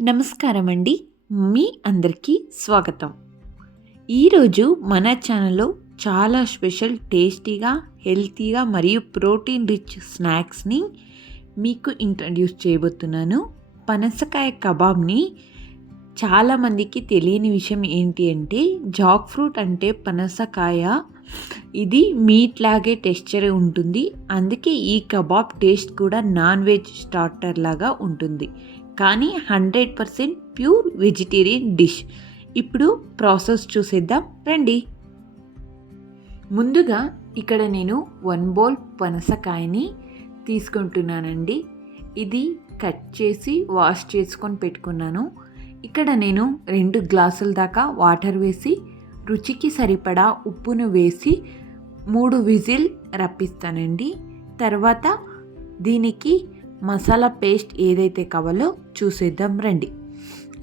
నమస్కారం అండి మీ అందరికీ స్వాగతం. ఈరోజు మన ఛానల్లో చాలా స్పెషల్ టేస్టీగా హెల్తీగా మరియు ప్రోటీన్ రిచ్ స్నాక్స్ని మీకు ఇంట్రడ్యూస్ చేయబోతున్నాను. పనసకాయ కబాబ్ని చాలామందికి తెలియని విషయం ఏంటి అంటే జాక్ ఫ్రూట్ అంటే పనసకాయ. ఇది మీట్ లాగే టెక్స్చర్ ఉంటుంది. అందుకే ఈ కబాబ్ టేస్ట్ కూడా నాన్ వెజ్ స్టార్టర్ లాగా ఉంటుంది. కానీ hundred percent pure vegetarian dish. ఇప్పుడు ప్రాసెస్ చూసేద్దాం రండి. ముందుగా ఇక్కడ నేను వన్ బౌల్ పనసకాయని తీసుకుంటున్నానండి. ఇది కట్ చేసి వాష్ చేసుకొని పెట్టుకున్నాను. ఇక్కడ నేను రెండు గ్లాసుల దాకా వాటర్ వేసి రుచికి సరిపడా ఉప్పును వేసి మూడు విజిల్ రప్పిస్తానండి. తర్వాత దీనికి మసాలా పేస్ట్ ఏదైతే కావాలో చూసేద్దాం రండి.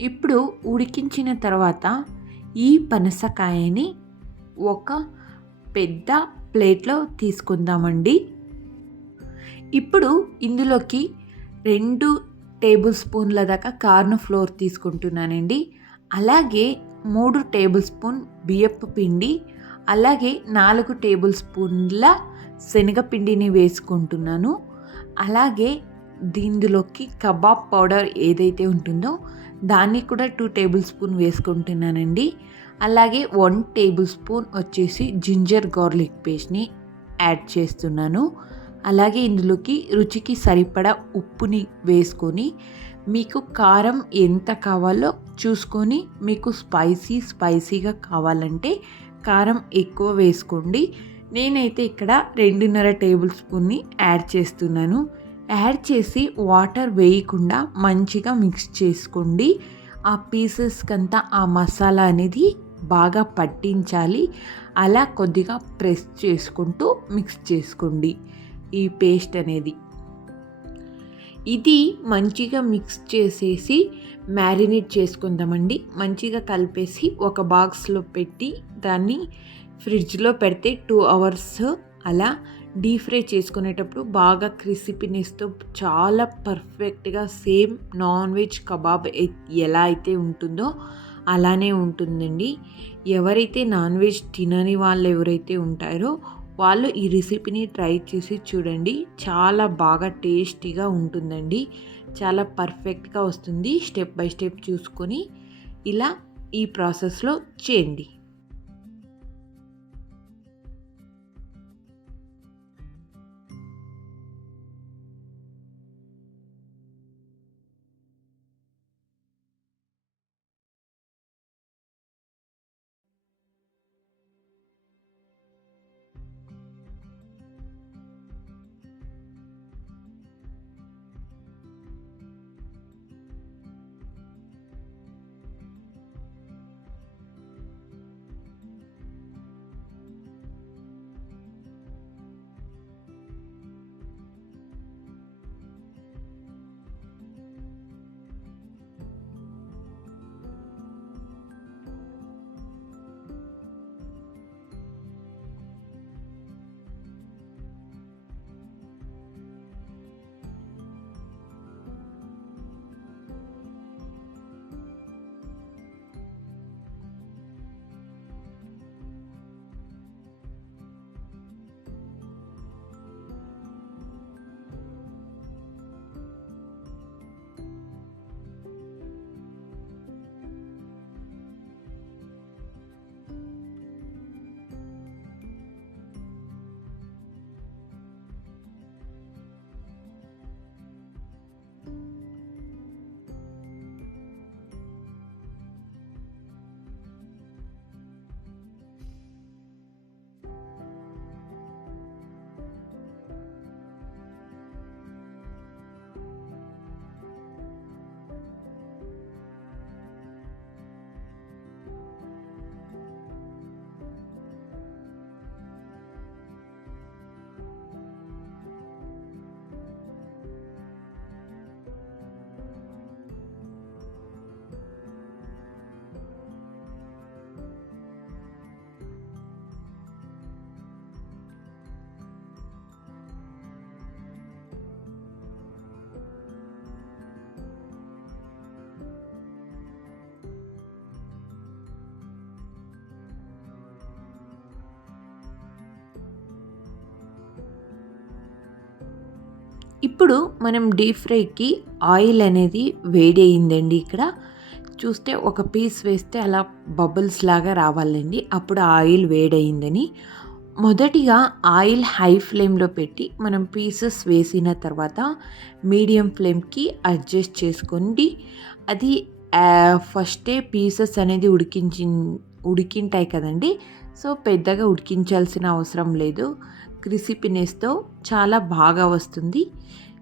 ఇప్పుడు ఉడికించిన తర్వాత ఈ పనసకాయని ఒక పెద్ద ప్లేట్లో తీసుకుందామండి. ఇప్పుడు ఇందులోకి రెండు టేబుల్ స్పూన్ల దాకా కార్న్ ఫ్లోర్ తీసుకుంటున్నానండి. అలాగే మూడు టేబుల్ స్పూన్ బియ్యపు పిండి అలాగే నాలుగు టేబుల్ స్పూన్ల శనగపిండిని వేసుకుంటున్నాను. అలాగే దీనిలోకి కబాబ్ పౌడర్ ఏదైతే ఉంటుందో దాన్ని కూడా టూ టేబుల్ స్పూన్ వేసుకుంటున్నానండి. అలాగే వన్ టేబుల్ స్పూన్ వచ్చేసి జింజర్ గార్లిక్ పేస్ట్ని యాడ్ చేస్తున్నాను. అలాగే ఇందులోకి రుచికి సరిపడా ఉప్పుని వేసుకొని మీకు కారం ఎంత కావాలో చూసుకొని మీకు స్పైసీ స్పైసీగా కావాలంటే కారం ఎక్కువ వేసుకోండి. నేనైతే ఇక్కడ రెండున్నర టేబుల్ స్పూన్ని యాడ్ చేస్తున్నాను. యాడ్ చేసి వాటర్ వేయకుండా మంచిగా మిక్స్ చేసుకోండి. ఆ పీసెస్కంతా ఆ మసాలా అనేది బాగా పట్టించాలి. అలా కొద్దిగా ప్రెస్ చేసుకుంటూ మిక్స్ చేసుకోండి ఈ పేస్ట్ అనేది. ఇది మంచిగా మిక్స్ చేసేసి మ్యారినేట్ చేసుకుందామండి. మంచిగా కలిపేసి ఒక బాక్స్లో పెట్టి దాన్ని ఫ్రిడ్జ్లో పెడితే టూ అవర్స్ అలా డీప్ ఫ్రై చేసుకునేటప్పుడు బాగా క్రిసిపీనెస్తో చాలా పర్ఫెక్ట్గా సేమ్ నాన్ వెజ్ కబాబ్ ఎలా అయితే ఉంటుందో అలానే ఉంటుందండి. ఎవరైతే నాన్ వెజ్ తినని వాళ్ళు ఎవరైతే ఉంటారో వాళ్ళు ఈ రెసిపీని ట్రై చేసి చూడండి. చాలా బాగా టేస్టీగా ఉంటుందండి. చాలా పర్ఫెక్ట్గా వస్తుంది. స్టెప్ బై స్టెప్ చూసుకొని ఇలా ఈ ప్రాసెస్లో చేయండి. ఇప్పుడు మనం డీప్ ఫ్రైకి ఆయిల్ అనేది వేడి అయిందండి ఇక్కడ. చూస్తే ఒక పీస్ వేస్తే అలా బబుల్స్ లాగా రావాలండి. అప్పుడు ఆయిల్ వేడయిందని. మొదటిగా ఆయిల్ హై ఫ్లేమ్లో పెట్టి మనం పీసెస్ వేసిన తర్వాత మీడియం ఫ్లేమ్కి అడ్జస్ట్ చేసుకోండి. అది ఫస్టే పీసెస్ అనేది ఉడికించి ఉడికింటాయి కదండి. సో పెద్దగా ఉడికించాల్సిన అవసరం లేదు. క్రిసిపినెస్తో చాలా బాగా వస్తుంది.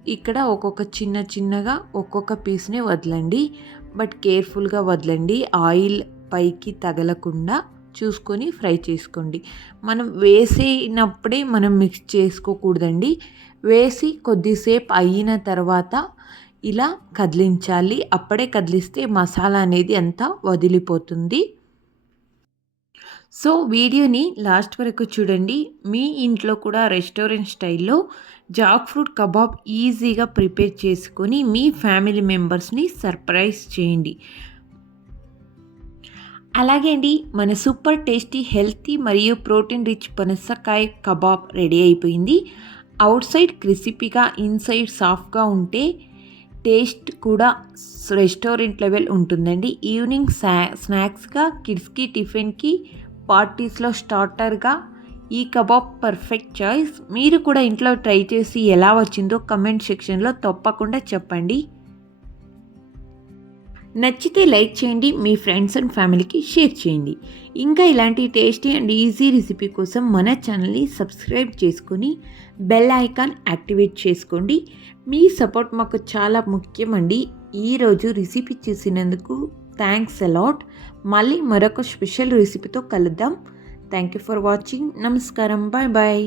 ఇక్కడ ఒక్కొక్క చిన్న చిన్నగా ఒక్కొక్క పీస్ని వదలండి. బట్ కేర్ఫుల్గా వదలండి. ఆయిల్ పైకి తగలకుండా చూసుకొని ఫ్రై చేసుకోండి. మనం వేసినప్పుడే మనం మిక్స్ చేసుకోకూడదండి. వేసి కొద్దిసేపు అయిన తర్వాత ఇలా కదిలించాలి. అప్పుడే కదిలిస్తే మసాలా అనేది అంతా వదిలిపోతుంది. సో వీడియోని లాస్ట్ వరకు చూడండి. మీ ఇంట్లో కూడా రెస్టారెంట్ స్టైల్లో జాక్ ఫ్రూట్ కబాబ్ ఈజీగా ప్రిపేర్ చేసుకొని మీ ఫ్యామిలీ మెంబర్స్ని సర్ప్రైజ్ చేయండి. అలాగే అండి మన సూపర్ టేస్టీ హెల్తీ మరియు ప్రోటీన్ రిచ్ పనసకాయ కబాబ్ రెడీ అయిపోయింది. అవుట్ సైడ్ క్రిసిపీగా ఇన్సైడ్ సాఫ్ట్గా ఉంటే టేస్ట్ కూడా రెస్టారెంట్ లెవెల్ ఉంటుందండి. ఈవినింగ్ స్నా స్నాక్స్గా కిడ్స్కి టిఫిన్కి పార్టీస్లో స్టార్టర్గా ఈ కబాబ్ పర్ఫెక్ట్ చాయిస్. మీరు కూడా ఇంట్లో ట్రై చేసి ఎలా వచ్చిందో కమెంట్ సెక్షన్లో తప్పకుండా చెప్పండి. నచ్చితే లైక్ చేయండి మీ ఫ్రెండ్స్ అండ్ ఫ్యామిలీకి షేర్ చేయండి. ఇంకా ఇలాంటి టేస్టీ అండ్ ఈజీ రెసిపీ కోసం మన ఛానల్ని సబ్స్క్రైబ్ చేసుకొని బెల్ ఐకాన్ యాక్టివేట్ చేసుకోండి. మీ సపోర్ట్ మాకు చాలా ముఖ్యమండి. ఈరోజు రెసిపీ చూసినందుకు థ్యాంక్స్ అలాట్ మళ్ళీ మరొక స్పెషల్ రెసిపీతో కలుద్దాం. థ్యాంక్ యూ ఫర్ వాచింగ్ నమస్కారం బాయ్ బాయ్